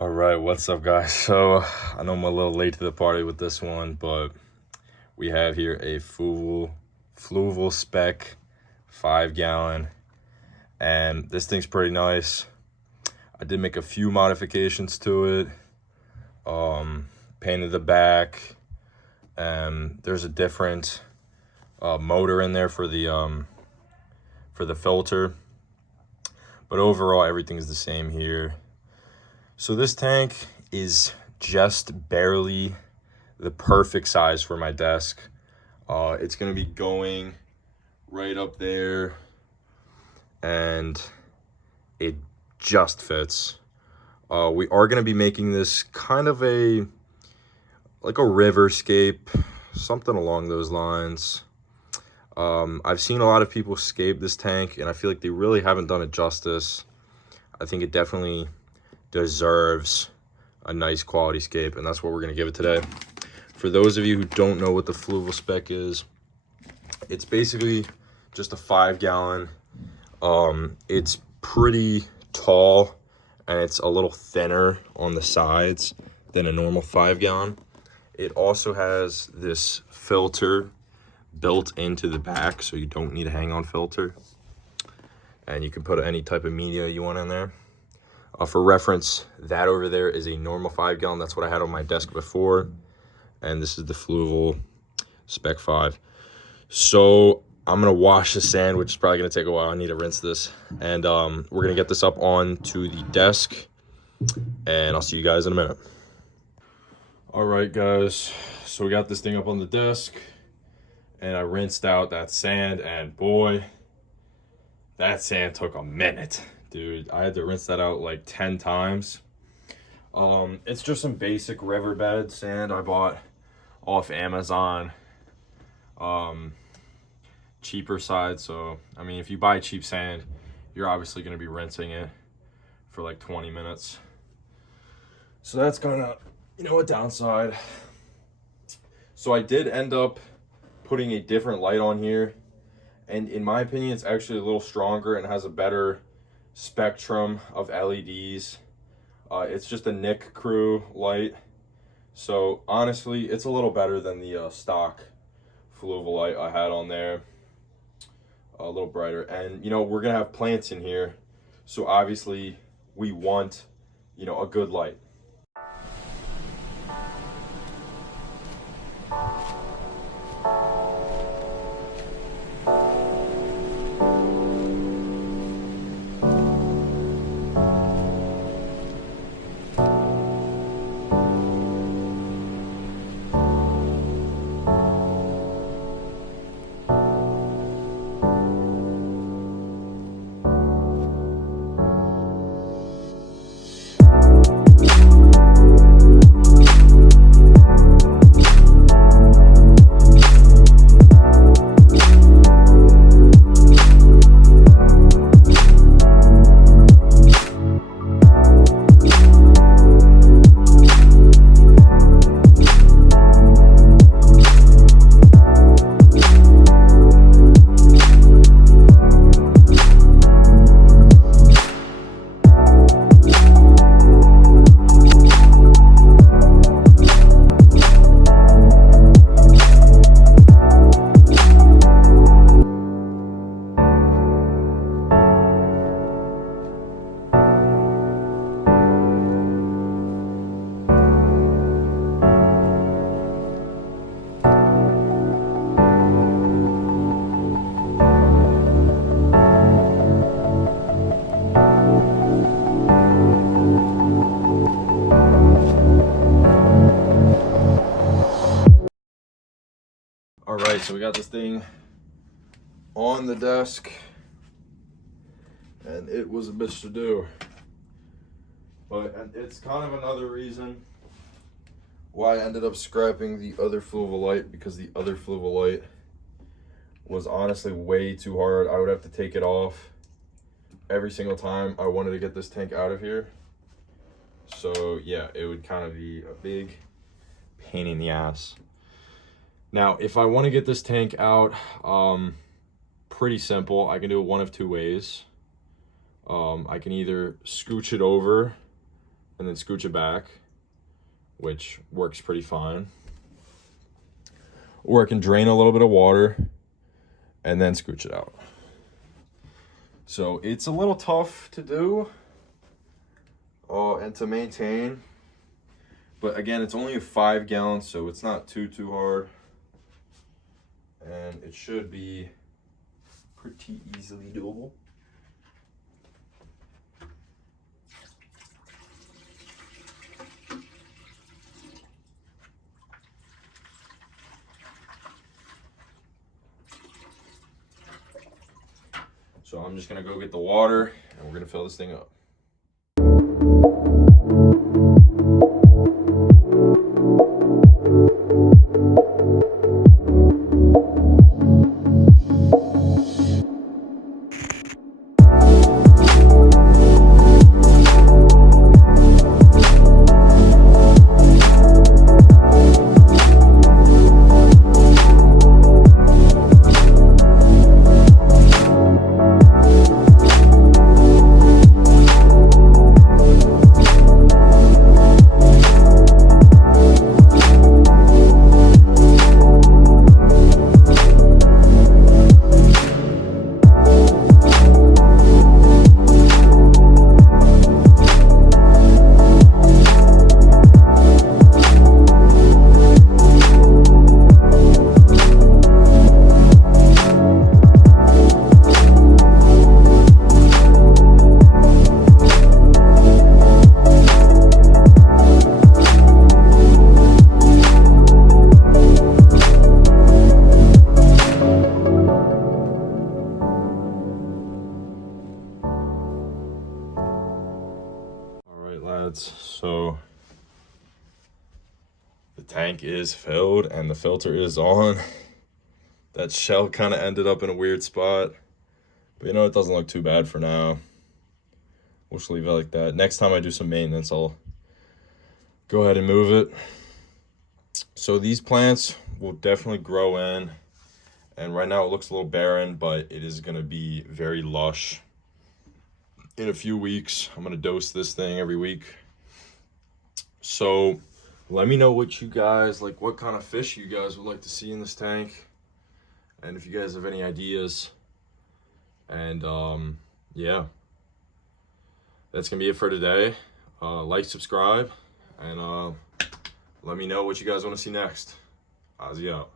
All right, what's up, guys? So I know I'm a little late to the party with this one, but we have here a Fluval Spec 5-gallon, and this thing's pretty nice. I did make a few modifications to it. Painted the back, and there's a different motor in there for the filter, but overall everything's the same here. So this tank is just barely the perfect size for my desk. It's gonna be going right up there, and it just fits. We are gonna be making this kind of like a riverscape, something along those lines. I've seen a lot of people scape this tank, and I feel like they really haven't done it justice. I think it definitely deserves a nice quality scape, and that's what we're going to give it today. For those of you who don't know what the Fluval Spec is, it's basically just a 5-gallon. It's pretty tall, and it's a little thinner on the sides than a normal 5-gallon. It also has this filter built into the back, so you don't need a hang-on filter, and you can put any type of media you want in there. For reference, that over there is a normal 5-gallon. That's what I had on my desk before, and this is the Fluval Spec 5. So I'm gonna wash the sand, which is probably gonna take a while. I need to rinse this, and we're gonna get this up onto the desk, and I'll see you guys in a minute. All right, guys, so we got this thing up on the desk, and I rinsed out that sand, and boy, that sand took a minute. Dude, I had to rinse that out like 10 times. It's just some basic riverbed sand I bought off Amazon. Cheaper side, so I mean, if you buy cheap sand, you're obviously going to be rinsing it for like 20 minutes. So that's kind of, a downside. So I did end up putting a different light on here, and in my opinion, it's actually a little stronger and has a better spectrum of LEDs. It's just a Nick Crew light, so honestly it's a little better than the stock Fluval light I had on there. A little brighter, and we're gonna have plants in here, so obviously we want a good light. All right, so we got this thing on the desk, and it was a bitch to do. But it's kind of another reason why I ended up scrapping the other Fluval light, because the other Fluval light was honestly way too hard. I would have to take it off every single time I wanted to get this tank out of here. So yeah, it would kind of be a big pain in the ass. Now, if I want to get this tank out, pretty simple. I can do it one of two ways. I can either scooch it over and then scooch it back, which works pretty fine. Or I can drain a little bit of water and then scooch it out. So it's a little tough to do and to maintain. But again, it's only a 5 gallon, so it's not too hard. And it should be pretty easily doable. So I'm just gonna go get the water and we're gonna fill this thing up. So the tank is filled and the filter is on. That shell kind of ended up in a weird spot, but you know, it doesn't look too bad for now. We'll just leave it like that. Next time I do some maintenance, I'll go ahead and move it. So these plants will definitely grow in, and right now it looks a little barren, but it is going to be very lush in a few weeks. I'm going to dose this thing every week. So let me know what you guys like, what kind of fish you guys would like to see in this tank, and if you guys have any ideas. And yeah, that's gonna be it for today. Like, subscribe, and let me know what you guys want to see next. Ozzy out.